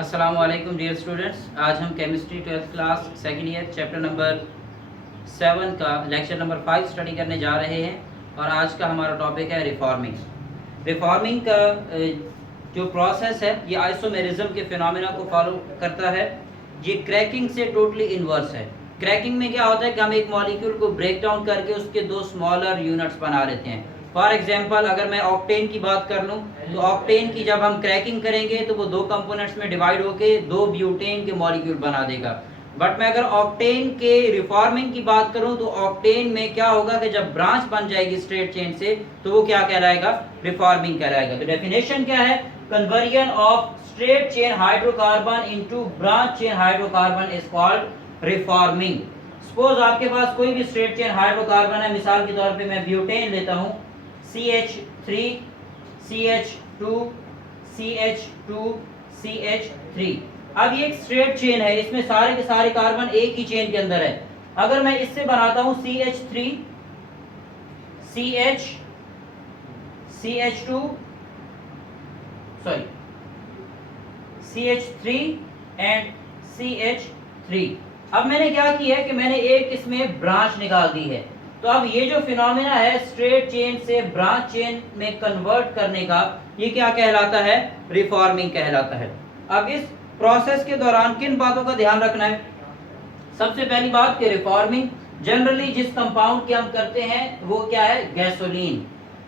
अस्सलामुअलैकुम dear students, आज हम chemistry 12th class second year chapter number 7 का लेक्चर नंबर 5 स्टडी करने जा रहे हैं। और आज का हमारा टॉपिक है रिफॉर्मिंग। रिफॉर्मिंग का जो प्रोसेस है ये आइसोमेरिज्म के फिनोमेना को फॉलो करता है। ये क्रैकिंग से टोटली इन्वर्स है। क्रैकिंग में क्या होता है कि हम एक मॉलिक्यूल को ब्रेक डाउन करके उसके दो स्मॉलर यूनिट्स बना लेते हैं। फॉर एग्जांपल अगर मैं ऑक्टेन की बात कर लूँ तो ऑक्टेन की जब हम क्रैकिंग करेंगे तो वो दो कंपोनेंट्स में डिवाइड होके दो ब्यूटेन के मॉलिक्यूल बना देगा। बट मैं अगर ऑक्टेन के रिफॉर्मिंग की बात करूं तो ऑक्टेन में क्या होगा कि जब ब्रांच बन जाएगी स्ट्रेट चेन से तो वो क्या कहलाएगा, रिफॉर्मिंग कहलाएगा। तो डेफिनेशन क्या है, conversion of straight chain hydrocarbon into branch chain hydrocarbon is called reforming. Suppose आपके पास कोई भी स्ट्रेट चेन हाइड्रोकार्बन है, मिसाल के तौर पे मैं ब्यूटेन लेता हूं, CH3 CH2 CH2 CH3। अब ये एक स्ट्रेट चेन है, इसमें सारे के सारे कार्बन एक ही चेन के अंदर है। अगर मैं इससे बनाता हूं CH3 CH CH2 sorry CH3 and CH3। अब मैंने क्या किया है कि मैंने एक इसमें ब्रांच निकाल दी है। तो अब ये जो फिनोमेना है स्ट्रेट चेन से ब्रांच चेन में कन्वर्ट करने का, ये क्या कहलाता है, रिफॉर्मिंग कहलाता है। अब इस प्रोसेस के दौरान किन बातों का ध्यान रखना है। सबसे पहली बात कि रिफॉर्मिंग जनरली जिस कंपाउंड की हम करते हैं वो क्या है, गैसोलीन।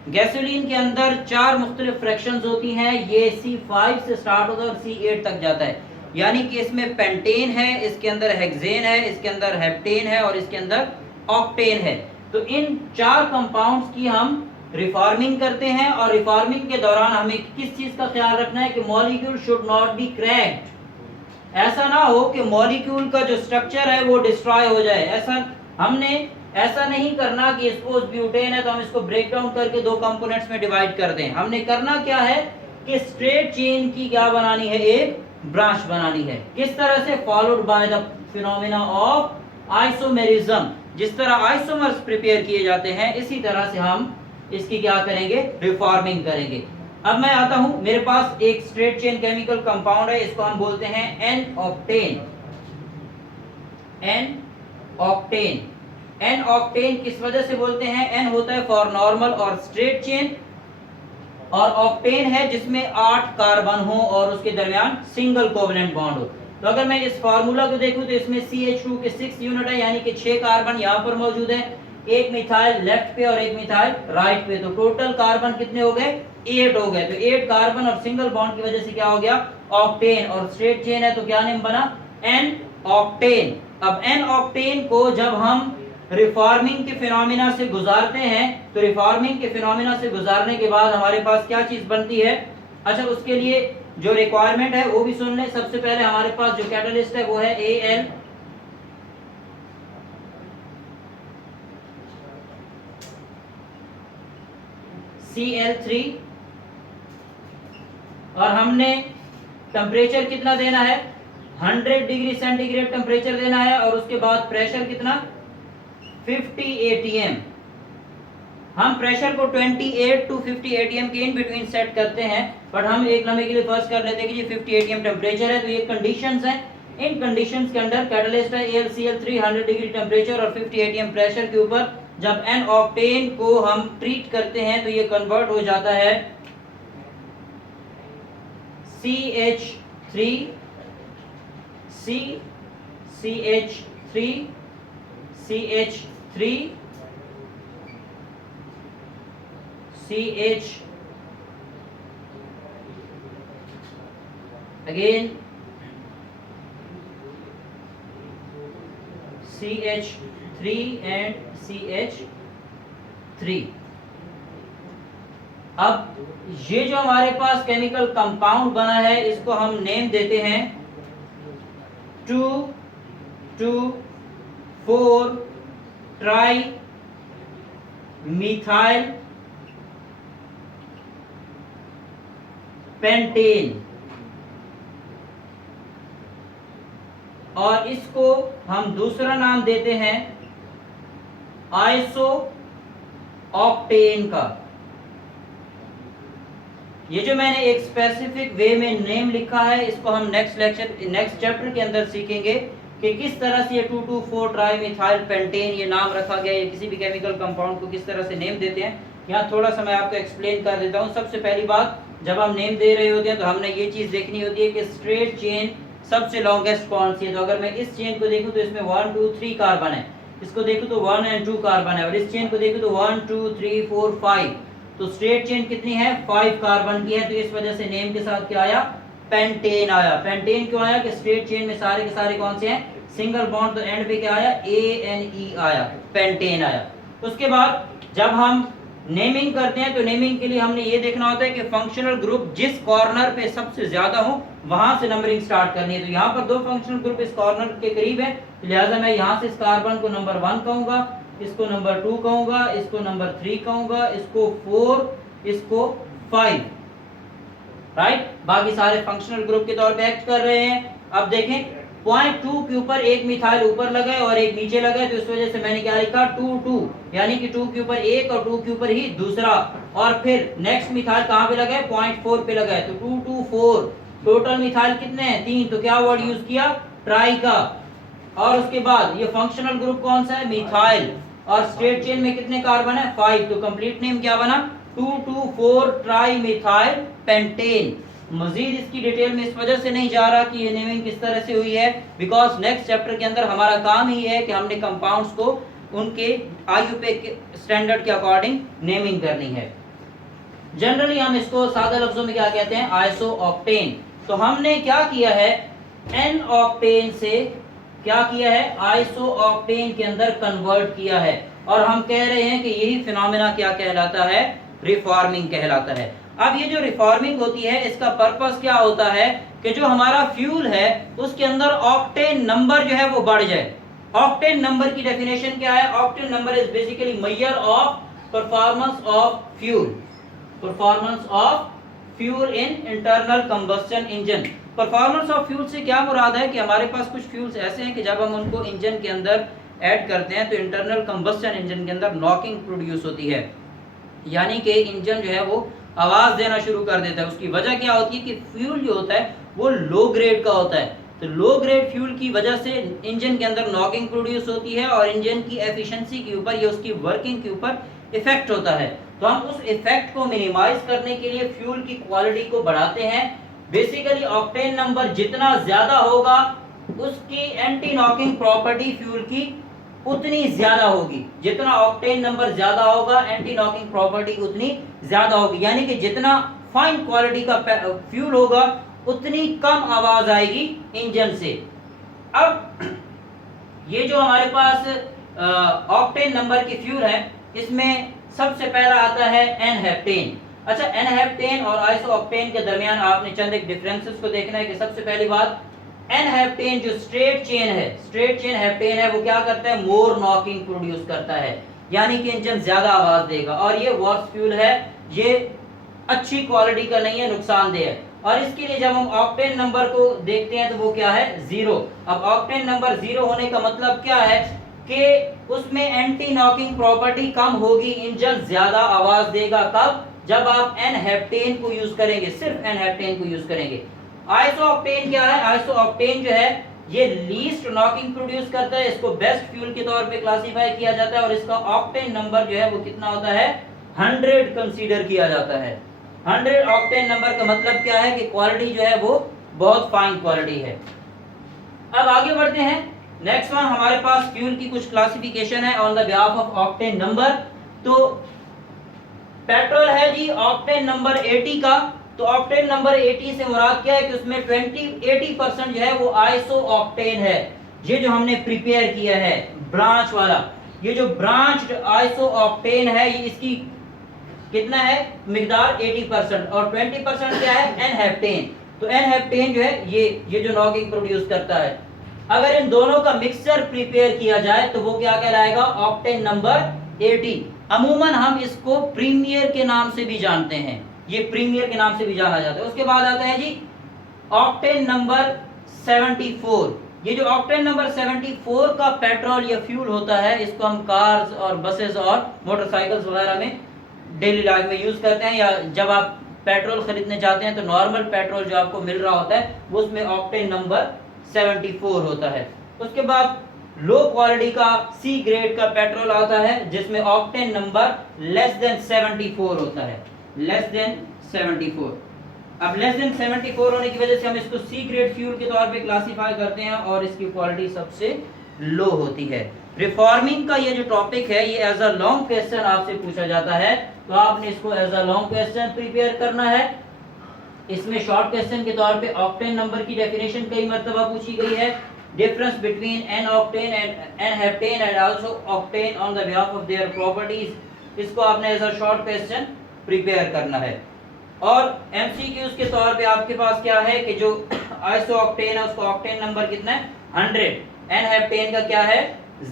गैसोलीन के अंदर 4 मुख्तलिफ फ्रैक्शंस होती हैं। ये C5 से स्टार्ट होता है और C8 तक जाता है। यानी कि इसमें पेंटेन है, इसके अंदर हेक्सेन है, इसके अंदर हेप्टेन है और इसके अंदर ऑक्टेन है। तो इन 4 कंपाउंड्स की हम रिफॉर्मिंग करते हैं। और रिफॉर्मिंग के दौरान हमें किस चीज का ख्याल रखना है कि molecule should not be cracked. ऐसा ना हो कि मॉलिक्यूल का जो स्ट्रक्चर है वो डिस्ट्रॉय हो जाए। ऐसा नहीं करना कि सपोज ब्यूटेन है तो हम इसको ब्रेक डाउन करके दो कंपोनेंट्स में डिवाइड कर दें। हमने करना क्या है कि स्ट्रेट चेन की क्या बनानी है, एक ब्रांच बनानी है। किस तरह से, followed by the phenomena of isomerism. जिस तरह आइसोमर्स प्रिपेयर किए जाते हैं इसी तरह से हम इसकी क्या करेंगे, रिफॉर्मिंग करेंगे। अब मैं आता हूं, मेरे पास एक स्ट्रेट चेन केमिकल कंपाउंड है, इसको हम बोलते हैं N-ऑक्टेन। N-ऑक्टेन N-ऑक्टेन किस वजह से बोलते हैं, N होता है फॉर नॉर्मल और स्ट्रेट चेन, और ऑक्टेन है जिसमें 8 कार्बन हो और उसके दरमियान सिंगल कोवेलेंट बॉन्ड हो। तो अगर मैं इस फार्मूला को देखूं तो इसमें CH2 के 6 यूनिट है, यानी कि 6 कार्बन यहाँ पर मौजूद है, एक मिथाइल लेफ्ट पे और एक मिथाइल राइट पे। तो टोटल कार्बन कितने हो गए, 8 हो गए। तो 8 कार्बन और सिंगल बॉन्ड की वजह से क्या हो गया, ऑक्टेन। और स्ट्रेट चेन है तो क्या नेम बना, N-ऑक्टेन। अब N-ऑक्टेन को जब हम रिफॉर्मिंग के फिनोमेना से गुजारते हैं तो रिफॉर्मिंग के फिनोमेना से गुजारने के बाद हमारे पास क्या चीज बनती है। अच्छा, उसके लिए जो रिक्वायरमेंट है वो भी सुन लें। सबसे पहले हमारे पास जो कैटलिस्ट है वो है Al Cl3, और हमने टेम्परेचर कितना देना है, 100 डिग्री सेंटीग्रेड टेम्परेचर देना है। और उसके बाद प्रेशर कितना, 50 atm। हम प्रेशर को 28 टू 50 atm के इन बिटवीन सेट करते हैं, बट हम एक लम्हे के लिए फर्स्ट कर लेते हैं कि ये 50 atm टेम्परेचर है। तो ये कंडीशंस हैं, इन कंडीशंस के अंदर कैटलिस्ट है AlCl3, 100 डिग्री टेम्परेचर और 50 atm प्रेशर के ऊपर जब N-ऑक्टेन को हम ट्रीट करते हैं तो ये कन्वर्ट हो जाता है CH3 C CH3 CH3 CH again CH3 and CH3। अब ये जो हमारे पास केमिकल कंपाउंड बना है इसको हम नेम देते हैं 2,2,4 ट्राई मिथाइल पेंटेन। और इसको हम दूसरा नाम देते हैं आइसो ऑक्टेन का। ये जो मैंने एक स्पेसिफिक वे में नेम लिखा है, इसको हम नेक्स्ट चैप्टर के अंदर सीखेंगे कि किस तरह से ये 2,2,4 ट्राई मिथाइल पेंटेन ये नाम रखा गया है, किसी भी केमिकल कंपाउंड को किस तरह से नेम देते हैं। यहाँ थोड़ा सा मैं आपको एक्सप्लेन कर देता हूँ। सबसे पहली बात, जब हम नेम दे रहे होते हैं तो हमने ये चीज़ देखनी होती है कि स्ट्रेट चेन सबसे लॉन्गेस्ट कौन सी है। तो अगर मैं इस चेन को देखूँ तो इसमें 1 2 3 कार्बन है, इसको देखूँ तो 1 और 2 कार्बन है, और इस चेन को देखूँ तो 1 2 3 4 5। तो स्ट्रेट चेन कितनी है? 5 कार्बन की है। तो इस वजह से नेम के साथ क्या आया? पेंटेन आया। पेंटेन क्यों आया? कि स्ट्रेट चेन में सारे के सारे कौन से हैं? Single bond. तो एंड पे क्या आया? ANE आया, पेंटेन आया। उसके बाद जब हम नेमिंग करते हैं तो नेमिंग के लिए हमने ये देखना होता है कि फंक्शनल ग्रुप जिस कॉर्नर पे सबसे ज्यादा हो वहां से नंबरिंग स्टार्ट करनी है। तो यहाँ पर 2 फंक्शनल ग्रुप इस कॉर्नर के करीब है, लिहाजा मैं यहाँ से इस कार्बन को नंबर 1 कहूंगा, इसको नंबर 2 कहूंगा, इसको नंबर 3 कहूंगा, इसको 4, इसको 5। राइट, बाकी सारे फंक्शनल ग्रुप के तौर पे एक्ट कर रहे हैं। अब देखें, पॉइंट 2 के ऊपर एक मिथाइल ऊपर लगा है और एक नीचे लगा है, तो इस वजह से मैंने क्या लिखा? 2 2, यानी कि 2 के ऊपर एक और 2 के ऊपर ही दूसरा। और फिर नेक्स्ट मिथाइल कहाँ पे लगा है? पॉइंट 4 पे लगा है, तो 2 2 4। टोटल मिथाइल कितने हैं? 3। तो क्या वर्ड यूज किया? ट्राई का। और उसके बाद ये फंक्शनल ग्रुप कौन सा है? मिथाइल। और स्ट्रेट चेन में कितने कार्बन है? 5। तो कंप्लीट नेम क्या बना? 2,2,4 ट्राई मिथाइल पेंटेन। मजीद इसकी डिटेल में इस वजह से नहीं जा रहा कि ये नेमिंग किस तरह से हुई है, बिकॉज नेक्स्ट चैप्टर के अंदर हमारा काम ही है कि हमने कंपाउंड्स को उनके IUPAC स्टैंडर्ड के अकॉर्डिंग नेमिंग करनी है। जनरली हम इसको सादा लफ्जों में क्या कहते हैं? Iso octane. तो हमने क्या किया है? एन ऑक्टेन से क्या किया है? आइसो ऑक्टेन के अंदर कन्वर्ट किया है। और हम कह रहे हैं कि यही फिनोमेना क्या कहलाता है? रिफॉर्मिंग कहलाता है। अब ये जो रिफॉर्मिंग होती है इसका पर्पस क्या होता है? कि जो हमारा फ्यूल है उसके अंदर ऑक्टेन नंबर जो है वो बढ़ जाए। ऑक्टेन नंबर की डेफिनेशन क्या है? Octane number is basically measure of performance of fuel, performance of fuel in internal combustion engine. Performance of fuel से क्या मुराद है? कि हमारे पास कुछ फ्यूल्स ऐसे हैं कि जब हम उनको इंजन के अंदर ऐड करते हैं तो इंटरनल कंबस्शन इंजन के अंदर नॉकिंग प्रोड्यूस होती है, यानी कि इंजन जो है वो आवाज देना शुरू कर देता है। उसकी वजह क्या होती है? कि फ्यूल जो होता है वो लो ग्रेड का होता है। तो लो ग्रेड फ्यूल की वजह से इंजन के अंदर नॉकिंग प्रोड्यूस होती है और इंजन की एफिशिएंसी के ऊपर या उसकी वर्किंग के ऊपर इफेक्ट होता है। तो हम उस इफेक्ट को मिनिमाइज करने के लिए फ्यूल की क्वालिटी को बढ़ाते हैं। बेसिकली ऑक्टेन नंबर जितना ज्यादा होगा उसकी एंटी नॉकिंग प्रॉपर्टी फ्यूल की उतनी ज्यादा होगी। जितना ऑक्टेन नंबर ज्यादा होगा एंटी नॉकिंग प्रॉपर्टी उतनी ज्यादा होगी, यानी कि जितना फाइन क्वालिटी का फ्यूल होगा उतनी कम आवाज आएगी इंजन से। अब ये जो हमारे पास ऑक्टेन नंबर की फ्यूल है इसमें सबसे पहला आता है एन-हेप्टेन। अच्छा, एन-हेप्टेन और आइसोऑक्टेन के दरमियान आपने चंद एक डिफरेंसेस को देखना है। कि सबसे पहली बात, एन-हेप्टेन जो स्ट्रेट चेन है, स्ट्रेट चेन हेप्टेन है, वो क्या करता है? मोर नॉकिंग प्रोड्यूस करता है, यानी कि इंजन ज्यादा आवाज देगा। और ये वर्स्ट फ्यूल है, ये अच्छी क्वालिटी का नहीं है, नुकसानदेह है। और इसके लिए जब हम ऑक्टेन नंबर को देखते हैं तो वो क्या है? 0। अब ऑक्टेन नंबर 0 होने का मतलब क्या है? कि उसमें एंटी नॉकिंग प्रॉपर्टी कम होगी, इंजन ज्यादा आवाज देगा। कब? जब आप एन-हेप्टेन को यूज करेंगे, सिर्फ एन-हेप्टेन को यूज करेंगे। आइसोऑक्टेन क्या है? आइसोऑक्टेन जो है ये लीस्ट नॉकिंग प्रोड्यूस करता है, इसको बेस्ट फ्यूल के तौर पे क्लासिफाई किया जाता है और इसका ऑक्टेन नंबर जो है वो कितना होता है? 100 कंसीडर किया जाता है। 100 ऑक्टेन नंबर का मतलब क्या है? कि क्वालिटी जो है वो बहुत फाइन क्वालिटी है। अब आगे बढ़ते हैं। नेक्स्ट वन हमारे पास फ्यूल की कुछ क्लासिफिकेशन है on the behalf of octane number. तो पेट्रोल है जी ऑक्टेन नंबर 80 का। तो ऑक्टेन नंबर 80 से मुराद क्या है? कि उसमें 80% जो है वो आइसो ऑक्टेन है। ये जो हमने प्रिपेयर किया है ब्रांच वाला, ये जो ब्रांच आइसो ऑक्टेन है, ये इसकी कितना है मिकदार? 80%। और 20% क्या है? एन-हेप्टेन। तो एन-हेप्टेन जो है ये जो नॉकिंग प्रोड्यूस करता है, अगर इन दोनों का मिक्सचर प्रिपेयर किया जाए तो वो क्या कहलाएगा? Octane number 80। अमूमन हम इसको प्रीमियर के नाम से भी जानते हैं, ये प्रीमियर के नाम से भी जाना जाता है। उसके बाद आता है जी ऑक्टेन नंबर 74। ये जो ऑक्टेन नंबर 74 का पेट्रोल या फ्यूल होता है, इसको हम कार्स और बसेस और मोटरसाइकिल्स वगैरह में डेली लाइफ में यूज करते हैं, या जब आप पेट्रोल खरीदने जाते हैं तो नॉर्मल पेट्रोल जो आपको मिल रहा होता है वो उसमें ऑक्टेन नंबर 74 होता है। उसके बाद लो क्वालिटी का सी ग्रेड का पेट्रोल आता है जिसमें ऑक्टेन नंबर लेस देन 74 होता है, लेस देन 74। अब लेस देन 74 होने की वजह से हम इसको सी ग्रेड फ्यूल के तौर पे क्लासिफाई करते हैं और इसकी क्वालिटी सबसे लो होती है। रिफॉर्मिंग का ये जो टॉपिक है ये एज अ लॉन्ग क्वेश्चन आपसे पूछा जाता है, तो आपने इसको as a long question prepare करना है। इसमें शॉर्ट क्वेश्चन के तौर पे ऑक्टेन नंबर की डेफिनेशन कई मर्तबा पूछी गई है, difference between an octane and an heptane and also octane on the behalf of their properties, इसको आपने as a short question prepare करना है। और एमसीक्यूज के तौर पे आपके पास क्या है कि जो आइसो ऑक्टेन है उसका ऑक्टेन नंबर कितना है 100, एन हेप्टेन का क्या है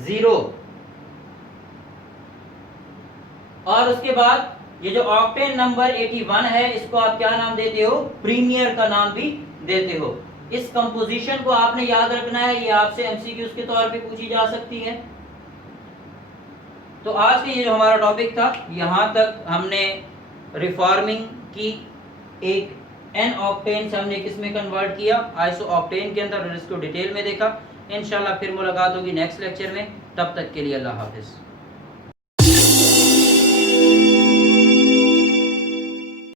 0। और उसके बाद ये जो ऑक्टेन नंबर 81 है इसको आप क्या नाम देते हो, प्रीमियर का नाम भी देते हो। इस कंपोजिशन को आपने याद रखना है, ये आपसे एमसीक्यूज के तौर पे पूछी जा सकती है। तो आज के ये जो हमारा टॉपिक था यहाँ तक हमने रिफॉर्मिंग की एक एन ऑक्टेन से हमने किसमें कन्वर्ट किया, आइसो ऑक्टेन के अंदर, और इसको डिटेल में देखा। इंशाल्लाह फिर मुलाकात होगी नेक्स्ट लेक्चर में, तब तक के लिए अल्लाह हाफिज़।